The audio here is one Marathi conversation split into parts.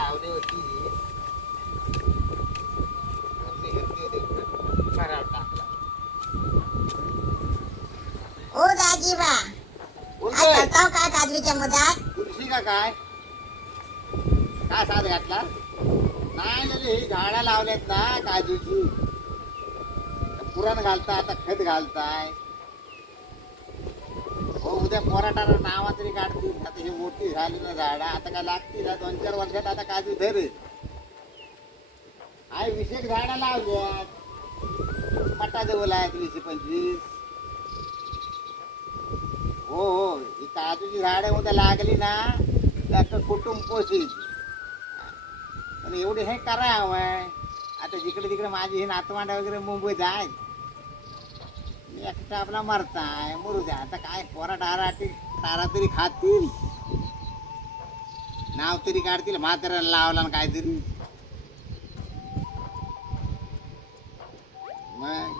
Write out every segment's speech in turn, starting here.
लावली होती. ओ दाजीबा काय काजवीच्या मधात? तुळशी काय? काय साथ घातला? नाही ही झाडं लावलेत ना काजूची. पुरण घालता आता खत घालताय. उद्या पोराटाला नावा तरी काढतील. आता ही मोठी झाली ना झाडं. आता काय लागतील? दोन चार वर्षात आता काजू धरे आहे विशेष झाडं लावल्यात. मटाजवळ आहेत वीसशे पंचवीस. हो हो. ही काजूची झाडं उद्या लागली ना तर कुटुंब पोषील पण एवढे हे करा हवं आता जिकडे तिकडे माझी हे नातवांडा वगैरे मुंबईत आहेत. एकटा आपला मरताय मरू द्या. आता काय पोरा डारा टारा तरी खातील. नाव तरी काढतील म्हाताऱ्याला लावला ना काहीतरी. मग?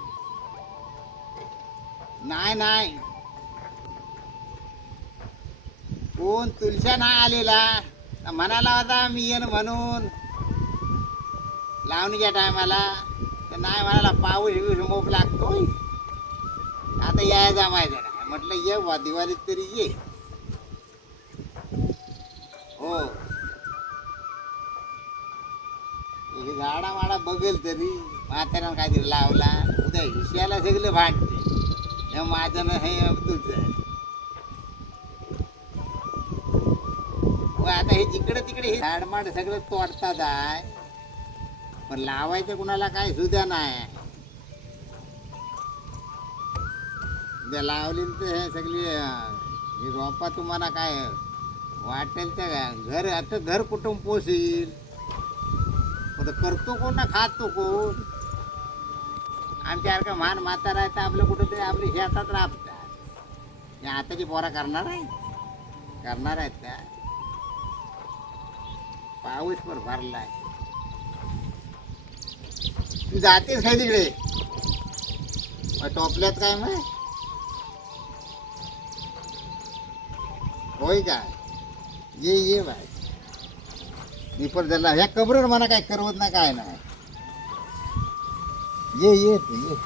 नाही नाही. कोण तुलशा नाही आलेला? म्हणाला होता मी येईन म्हणून. लावणीच्या टायमाला. तर नाही म्हणाला पाऊस बिऊस मोप लागतोय. आता याय जमायचं नाही म्हटलं ये वा दिवाळीत तरी ये. हो. हे झाडा माडा बघेल तरी म्हाताऱ्यानं काहीतरी लावला. उद्या हिश्याला सगळं भांडते. हे माझं ना हे तुझं. आता हे जिकडे तिकडे हे झाडमाड सगळं तोडतात आहे. पण लावायचं कुणाला काय सुद्धा नाही. त्या लावली तर हे सगळी ही रोपा तुम्हाला काय वाटेल त्या घर आता घर कुटुंब पोसील आता करतो कोण ना खातो कोण? आमच्यासारखं मान माता आहे आपलं कुठंतरी आपली शेतात राबतात. आताची पोरा करणार आहे करणार आहेत का पाऊस पण भरलाय. तू जातेस काय तिकडे? टोपल्यात काय मग? होय काय? ये ये बाय मी पण ह्या कबरवर म्हणा काय करवत ना काय नाही. ये ये तू, ये.